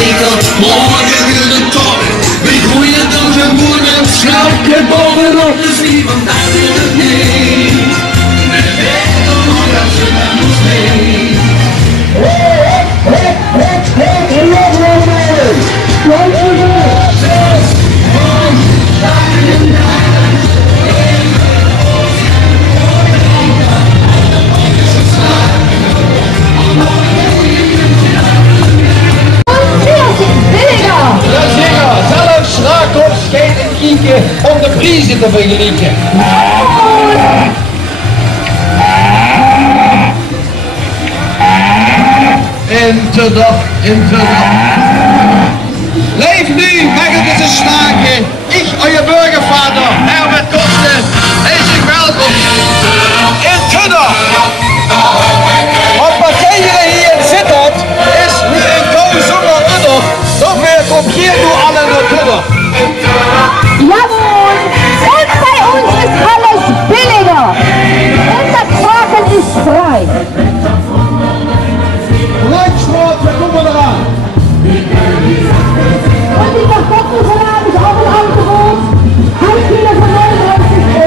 zeker, morgen weer de top. We groeien door de moeder, schauken bovenop de zee, want daar wil het niet. De weg door nog als je naar moest mee. Om de prijzen te vergelijken. Inderdaad. Leef nu, mag het eens staken. Ik, je burgervader, Herbert Kosten, heet zich welkom. Inderdaad. Wat partijeren hier zitten, is nu een koude zomer onder. Toch weer komt hier door alle natuur. Jawohl, und bei uns ist alles billiger. Unser Kraken ist frei. Leitsport, wir gucken daran. Und die Kartoffelsalat ist auch ein Angebot. 1 Kilo für 99 €.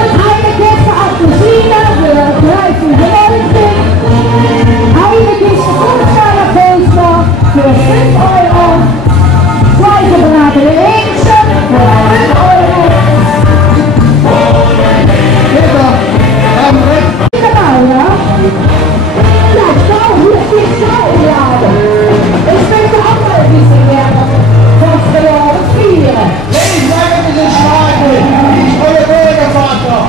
Und eine Kiste Apfelsine für 13,90 €. Eine Kiste Kunststeiner Pilster für 5 €. 2 separate Hähnchen für 5 €. Genau, ja? Ja, schau, hier steht Schauumladen. Ich möchte auch mal ein bisschen mehr von 4. Nee, sag het eens een schakel. Ich, euer Bürgervater.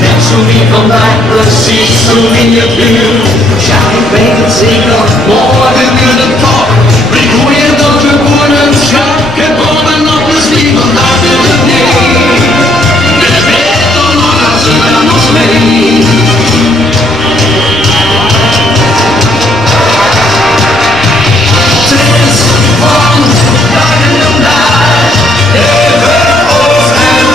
Net zo wie vandaag, precies zo in je buurt. Ja, ik weet het zeker, morgen weer de top. We groeien door de boerenschap, bovenop de zee, vandaag wil het niet. De weg door nog als je naar ons mee. Het is van dag en dag, even ons en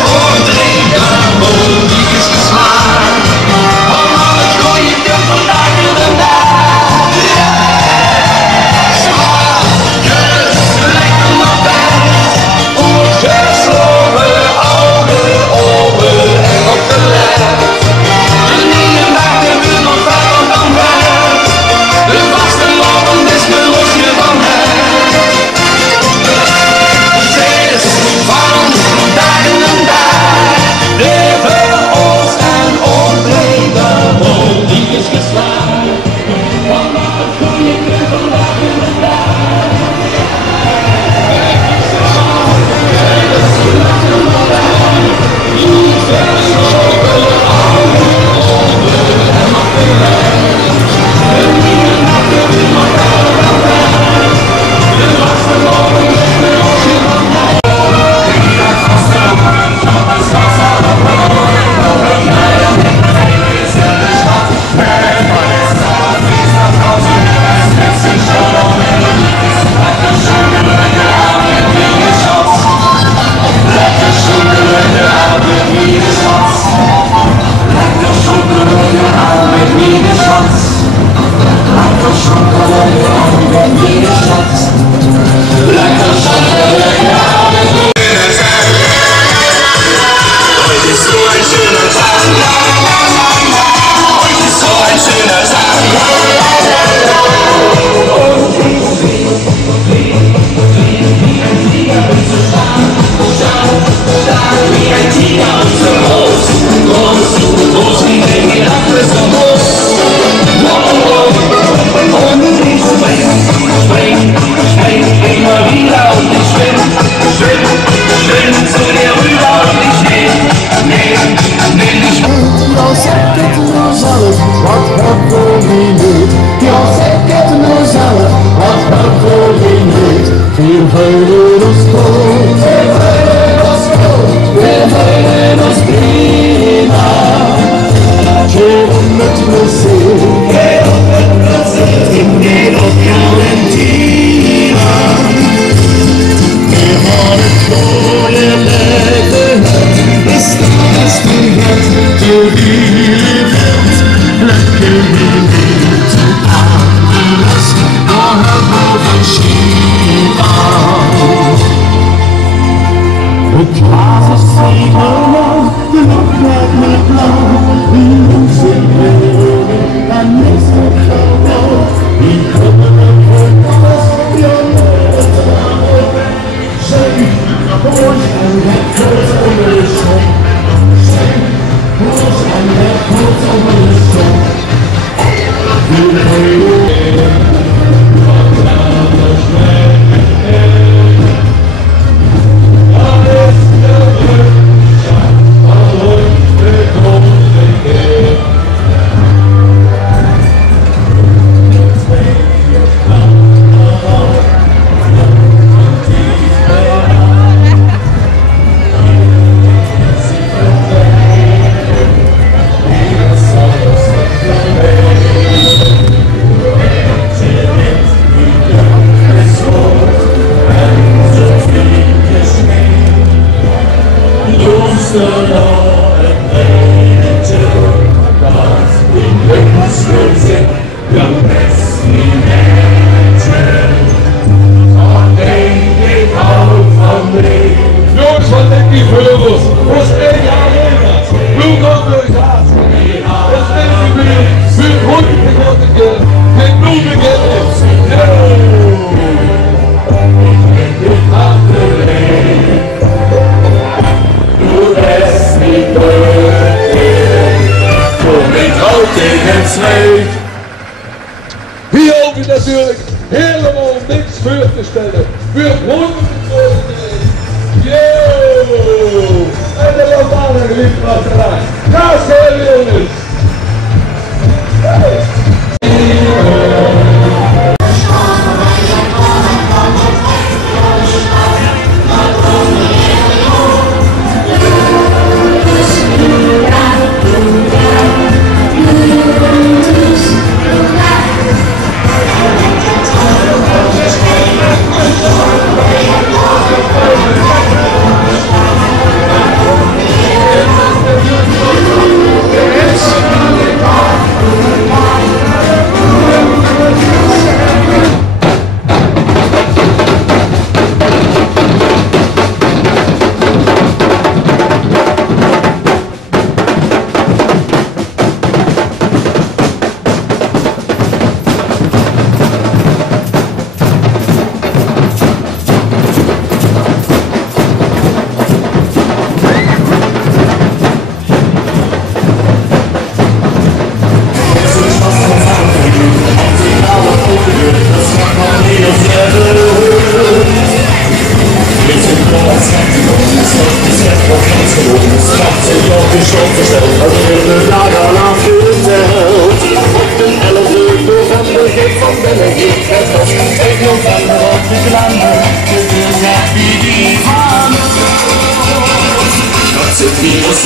Most the Lord and angel God's wings in the destiny natural. On they out from me. Jongens, wat denk je vleugels? Was 1 jaar later. Hoe komt er gaat? Dat is niet meer. Wie goed begonnen keer. Geen nul beginnen. Ik ga erheen. Du lässt mich durchgehen. Kom ik ook in het zweet. Hier hoef je natuurlijk helemaal niks voor te stellen. Weer 100 Yo! En de Lambada liep achteraan. Ga zo jongens! Hey.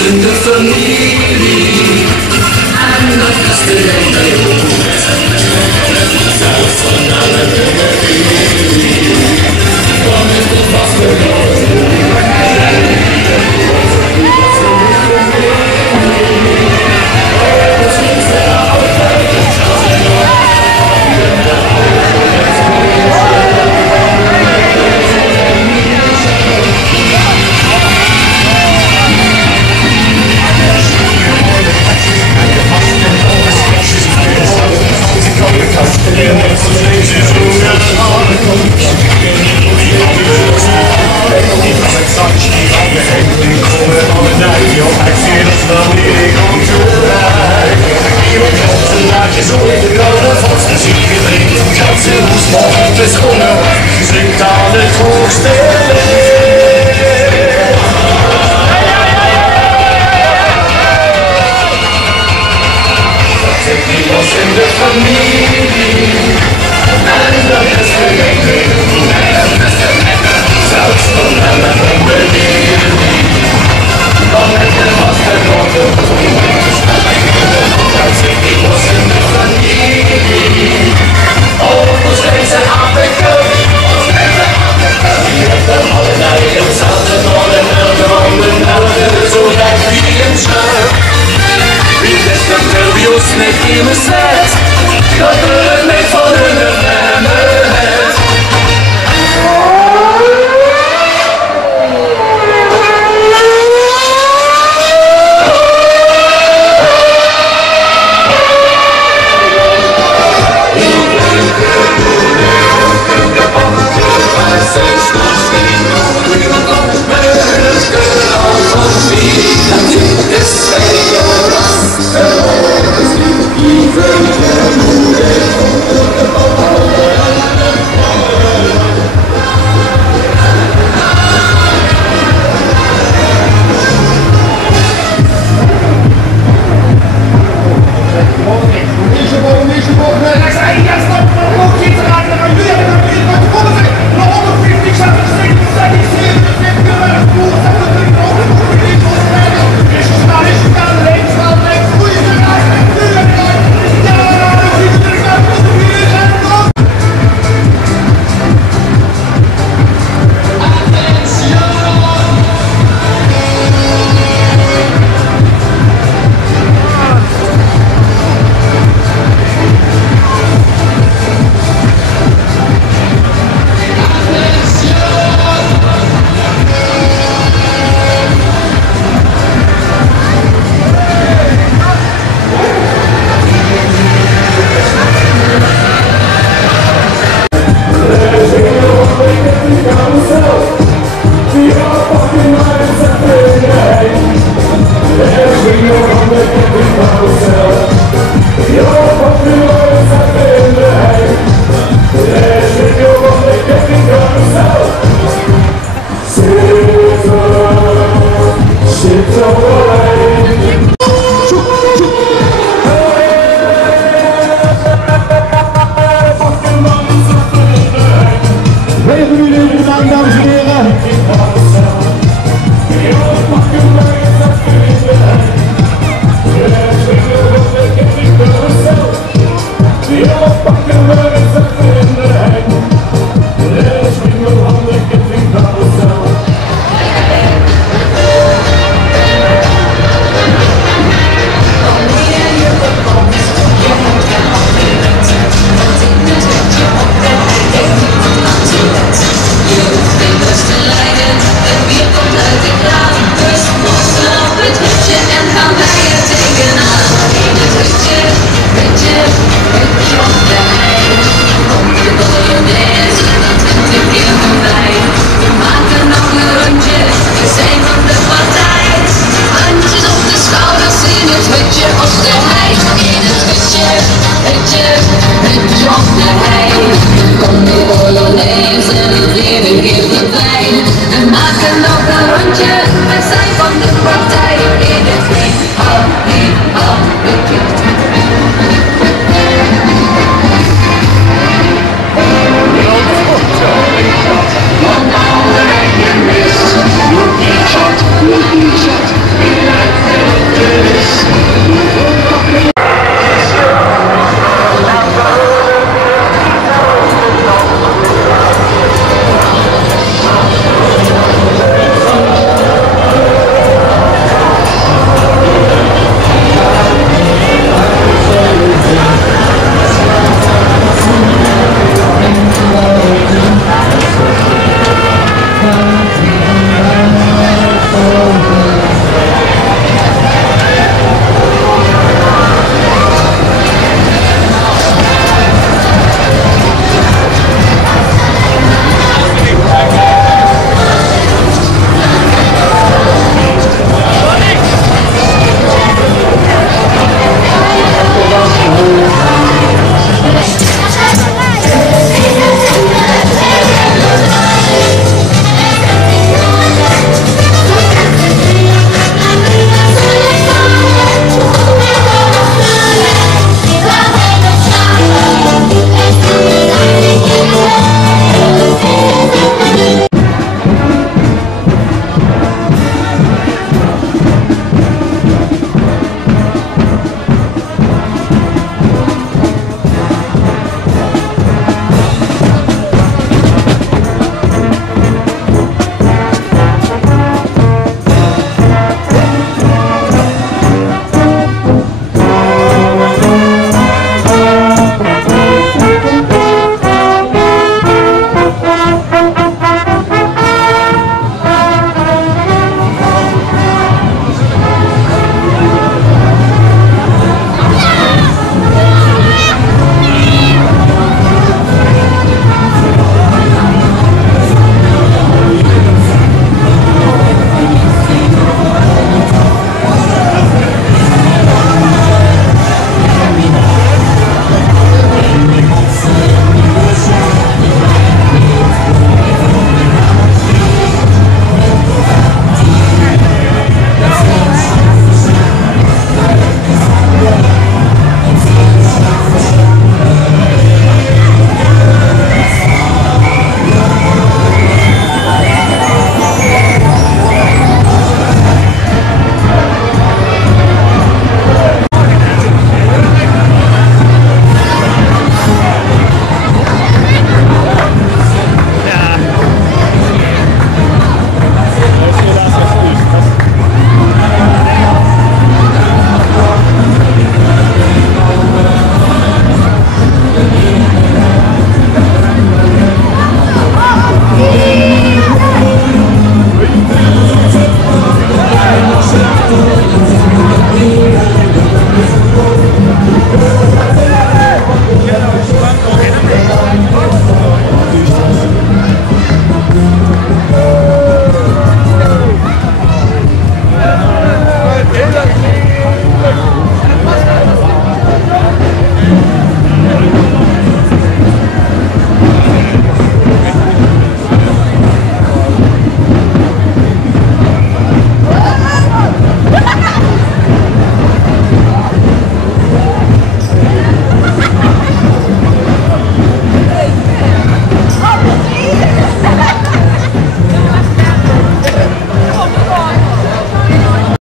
In de familie en dat is de hele zelfs van alle familie kom ik tot vast zingt aan het hoogste die was in de familie en dat is de zelfs van alle familie dan heb je vast genoten die was in de familie nog steeds een Afrika de allerlei en zaten al en elke handen elke zo lijkt wie een scherp wie is de Telbios met die me zet dat er mee van hun remmen je en gaan wij het tekenen. In het ritje, ritje, ritje.